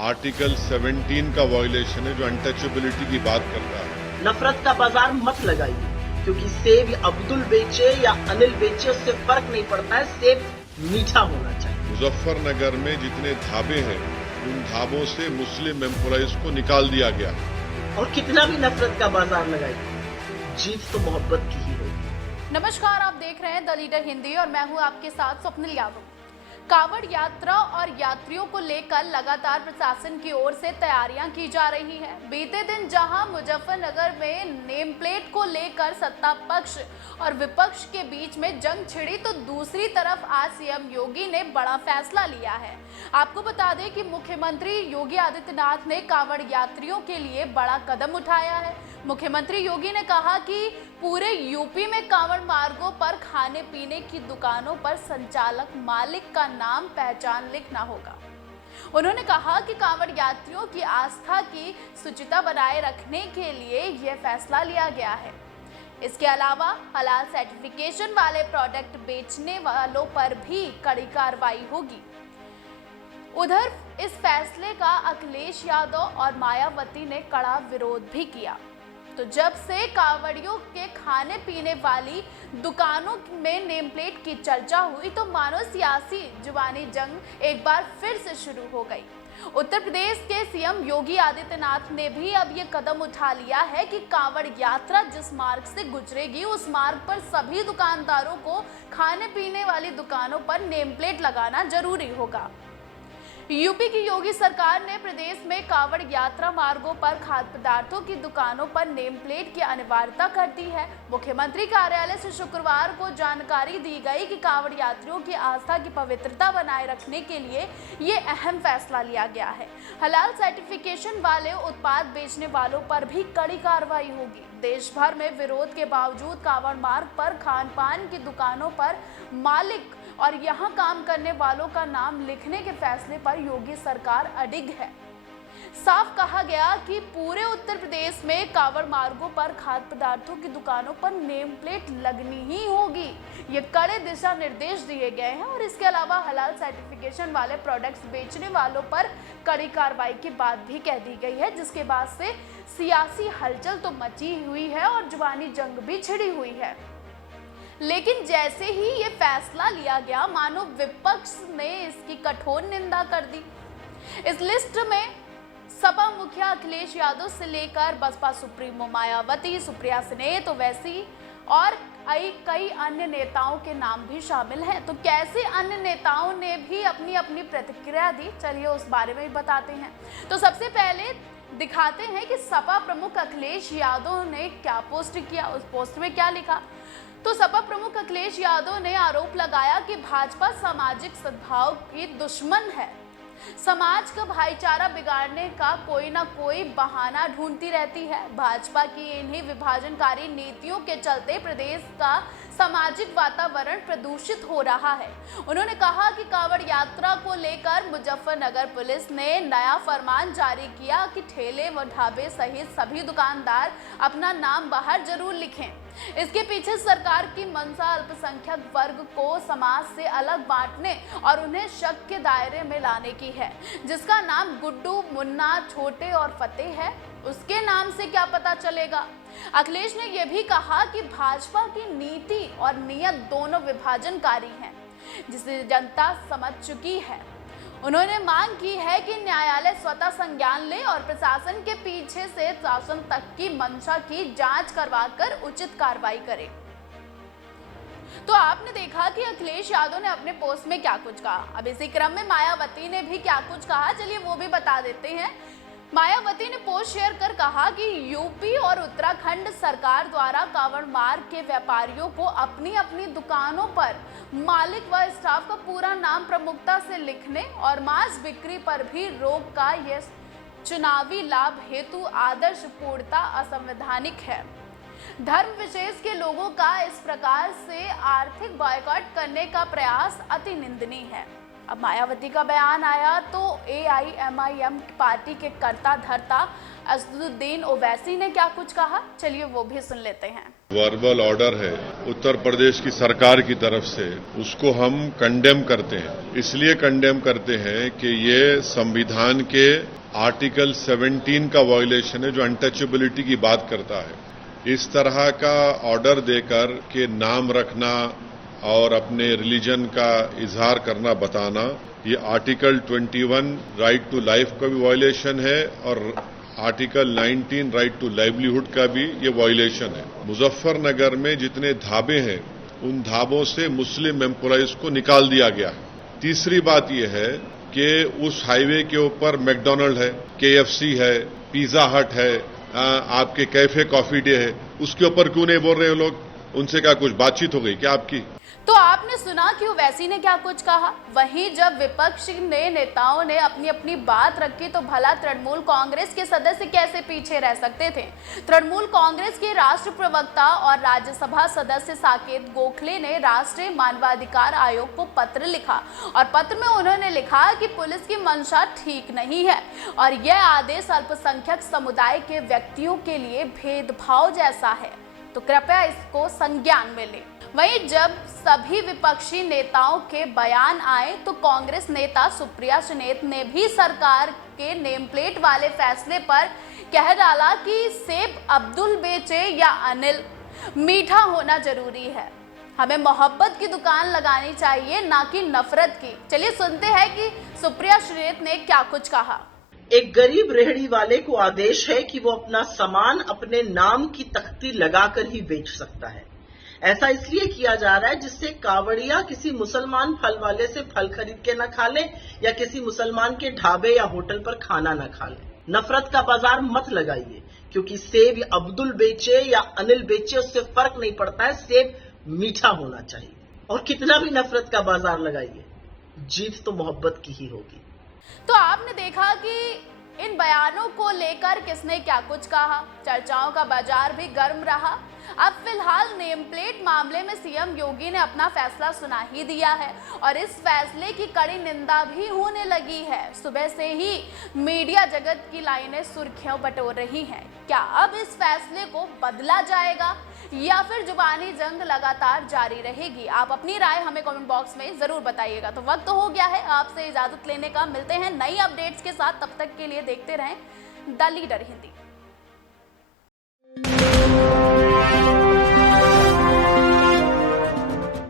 Article 17 का violation है जो अनटचेबिलिटी की बात कर रहा है। नफरत का बाजार मत लगाइए, क्योंकि सेब अब्दुल बेचे या अनिल बेचे उससे फर्क नहीं पड़ता है, सेब मीठा होना चाहिए। मुजफ्फरनगर में जितने ढाबे हैं उन ढाबों से मुस्लिम एम्प्लॉइज को निकाल दिया गया। और कितना भी नफरत का बाजार लगाइए, जीत तो मोहब्बत की ही होगी। नमस्कार, आप देख रहे हैं द लीडर हिंदी और मैं हूं आपके साथ स्वप्निल यादव। कांवड़ यात्रा और यात्रियों को लेकर लगातार प्रशासन की ओर से तैयारियां की जा रही हैं। बीते दिन जहां मुजफ्फरनगर में नेम प्लेट को लेकर सत्ता पक्ष और विपक्ष के बीच में जंग छिड़ी, तो दूसरी तरफ आज सीएम योगी ने बड़ा फैसला लिया है। आपको बता दें कि मुख्यमंत्री योगी आदित्यनाथ ने कांवड़ यात्रियों के लिए बड़ा कदम उठाया है। मुख्यमंत्री योगी ने कहा कि पूरे यूपी में कांवड़ मार्गों पर खाने पीने की दुकानों पर संचालक मालिक का नाम पहचान लिखना होगा। उन्होंने कहा कि कांवड़ यात्रियों की आस्था की शुचिता बनाए रखने के लिए यह फैसला लिया गया है। इसके अलावा हलाल सर्टिफिकेशन वाले प्रोडक्ट बेचने वालों पर भी कड़ी कार्रवाई होगी। उधर इस फैसले का अखिलेश यादव और मायावती ने कड़ा विरोध भी किया। तो जब से कांवड़ियों के खाने पीने वाली दुकानों में नेम प्लेट की चर्चा हुई, तो मानो सियासी जुबानी जंग एक बार फिर से शुरू हो गई। उत्तर प्रदेश के सीएम योगी आदित्यनाथ ने भी अब ये कदम उठा लिया है कि कांवड़ यात्रा जिस मार्ग से गुजरेगी उस मार्ग पर सभी दुकानदारों को खाने पीने वाली दुकानों पर नेम प्लेट लगाना जरूरी होगा। यूपी की योगी सरकार ने प्रदेश में कांवड़ यात्रा मार्गों पर खाद्य पदार्थों की दुकानों पर नेम प्लेट की अनिवार्यता कर दी है। मुख्यमंत्री कार्यालय से शुक्रवार को जानकारी दी गई कि कांवड़ यात्रियों की आस्था की पवित्रता बनाए रखने के लिए ये अहम फैसला लिया गया है। हलाल सर्टिफिकेशन वाले उत्पाद बेचने वालों पर भी कड़ी कार्रवाई होगी। देश भर में विरोध के बावजूद कांवड़ मार्ग पर खान पान की दुकानों पर मालिक और यहां काम करने वालों का नाम लिखने के फैसले पर योगी सरकार अडिग है। साफ कहा गया कि पूरे उत्तर प्रदेश में कांवड़ मार्गों पर खाद्य पदार्थों की दुकानों पर नेम प्लेट लगनी ही होगी। ये कड़े दिशा निर्देश दिए गए हैं और इसके अलावा हलाल सर्टिफिकेशन वाले प्रोडक्ट्स बेचने वालों पर कड़ी कार्रवाई की बात भी कह दी गई है, जिसके बाद से सियासी हलचल तो मची हुई है और जुबानी जंग भी छिड़ी हुई है। लेकिन जैसे ही ये फैसला लिया गया, मानो विपक्ष ने इसकी कठोर निंदा कर दी। इस लिस्ट में सपा मुखिया अखिलेश यादव से लेकर बसपा सुप्रीमो मायावती, सुप्रिया सुले, ओवैसी और कई अन्य नेताओं के नाम भी शामिल हैं। तो कैसे अन्य नेताओं ने भी अपनी अपनी प्रतिक्रिया दी, चलिए उस बारे में भी बताते हैं। तो सबसे पहले दिखाते हैं कि सपा प्रमुख अखिलेश यादव ने क्या पोस्ट किया, उस पोस्ट में क्या लिखा। तो सपा प्रमुख अखिलेश यादव ने आरोप लगाया कि भाजपा सामाजिक सद्भाव की दुश्मन है। समाज का भाईचारा बिगाड़ने का कोई ना कोई बहाना ढूंढती रहती है। भाजपा की इन्हीं विभाजनकारी नीतियों के चलते प्रदेश का सामाजिक वातावरण प्रदूषित हो रहा है। उन्होंने कहा कि कांवड़ यात्रा को लेकर मुजफ्फरनगर पुलिस ने नया फरमान जारी किया कि ठेले व ढाबे सहित सभी दुकानदार अपना नाम बाहर जरूर लिखें। इसके पीछे सरकार की मंशा अल्पसंख्यक वर्ग को समाज से अलग बांटने और उन्हें शक के दायरे में लाने की है। जिसका नाम गुड्डू, मुन्ना, छोटे और फतेह है, उसके नाम से क्या पता चलेगा। अखिलेश ने यह भी कहा कि भाजपा की नीति और नियत दोनों विभाजनकारी हैं, जिसे जनता समझ चुकी है। उन्होंने मांग की है कि न्यायालय स्वतः संज्ञान ले और प्रशासन के पीछे से शासन तक की मंशा की जांच करवाकर उचित कार्रवाई करे। तो आपने देखा कि अखिलेश यादव ने अपने पोस्ट में क्या कुछ कहा। अब इसी क्रम में मायावती ने भी क्या कुछ कहा, चलिए वो भी बता देते हैं। मायावती ने पोस्ट शेयर कर कहा कि यूपी और उत्तराखंड सरकार द्वारा कांवड़ मार्ग के व्यापारियों को अपनी अपनी दुकानों पर मालिक व स्टाफ का पूरा नाम प्रमुखता से लिखने और मांस बिक्री पर भी रोक का यह चुनावी लाभ हेतु आदर्श पूर्णता असंवैधानिक है। धर्म विशेष के लोगों का इस प्रकार से आर्थिक बॉयकॉट करने का प्रयास अति निंदनीय है। अब मायावती का बयान आया तो AIMIM पार्टी के कर्ता धर्ता असदुद्दीन ओवैसी ने क्या कुछ कहा, चलिए वो भी सुन लेते हैं। वर्बल ऑर्डर है उत्तर प्रदेश की सरकार की तरफ से, उसको हम कंडेम करते हैं। इसलिए कंडेम करते हैं कि ये संविधान के आर्टिकल 17 का वायलेशन है जो अनटचेबिलिटी की बात करता है। इस तरह का ऑर्डर देकर के नाम रखना और अपने रिलीजन का इजहार करना, बताना, ये आर्टिकल 21 राइट टू लाइफ का भी वायलेशन है और आर्टिकल 19 राइट टू लाइवलीहुड का भी ये वायलेशन है। मुजफ्फरनगर में जितने ढाबे हैं उन ढाबों से मुस्लिम एम्प्लॉइज को निकाल दिया गया है। तीसरी बात यह है कि उस हाईवे के ऊपर मैकडोनल्ड है, KFC है, पिज्जा हट है, आपके कैफे कॉफी डे है, उसके ऊपर क्यों नहीं बोल रहे लोग? उनसे क्या कुछ बातचीत हो गई क्या आपकी? तो आपने सुना कि ओवैसी ने क्या कुछ कहा। वहीं जब विपक्ष ने नेताओं ने अपनी अपनी बात रखी तो भला तृणमूल कांग्रेस के सदस्य कैसे पीछे रह सकते थे। तृणमूल कांग्रेस के राष्ट्रीय प्रवक्ता और राज्यसभा सदस्य साकेत गोखले ने राष्ट्रीय मानवाधिकार आयोग को पत्र लिखा और पत्र में उन्होंने लिखा कि पुलिस की मंशा ठीक नहीं है और यह आदेश अल्पसंख्यक समुदाय के व्यक्तियों के लिए भेदभाव जैसा है, तो कृपया इसको संज्ञान में लें। वहीं जब सभी विपक्षी नेताओं के बयान आए तो कांग्रेस नेता सुप्रिया सुलेह ने भी सरकार के नेम प्लेट वाले फैसले पर कह डाला कि सेब अब्दुल बेचे या अनिल, मीठा होना जरूरी है। हमें मोहब्बत की दुकान लगानी चाहिए, ना कि नफरत की। चलिए सुनते हैं कि सुप्रिया सुलेह ने क्या कुछ कहा। एक गरीब रेहड़ी वाले को आदेश है कि वो अपना सामान अपने नाम की तख्ती लगाकर ही बेच सकता है। ऐसा इसलिए किया जा रहा है जिससे कावड़िया किसी मुसलमान फल वाले से फल खरीद के न खा ले या किसी मुसलमान के ढाबे या होटल पर खाना न खा ले। नफरत का बाजार मत लगाइए, क्योंकि सेब अब्दुल बेचे या अनिल बेचे उससे फर्क नहीं पड़ता है, सेब मीठा होना चाहिए। और कितना भी नफरत का बाजार लगाइए, जीत तो मोहब्बत की ही होगी। तो आपने देखा कि इन बयानों को लेकर किसने क्या कुछ कहा। चर्चाओं का बाजार भी गर्म रहा। अब फिलहाल नेम प्लेट मामले में सीएम योगी ने अपना फैसला सुना ही दिया है और इस फैसले की कड़ी निंदा भी होने लगी है। सुबह से ही मीडिया जगत की लाइनें सुर्खियों बटोर रही हैं। क्या अब इस फैसले को बदला जाएगा या फिर जुबानी जंग लगातार जारी रहेगी? आप अपनी राय हमें कमेंट बॉक्स में जरूर बताइएगा। तो वक्त हो गया है आपसे इजाजत लेने का। मिलते हैं नई अपडेट्स के साथ, तब तक के लिए देखते रहें द लीडर हिंदी।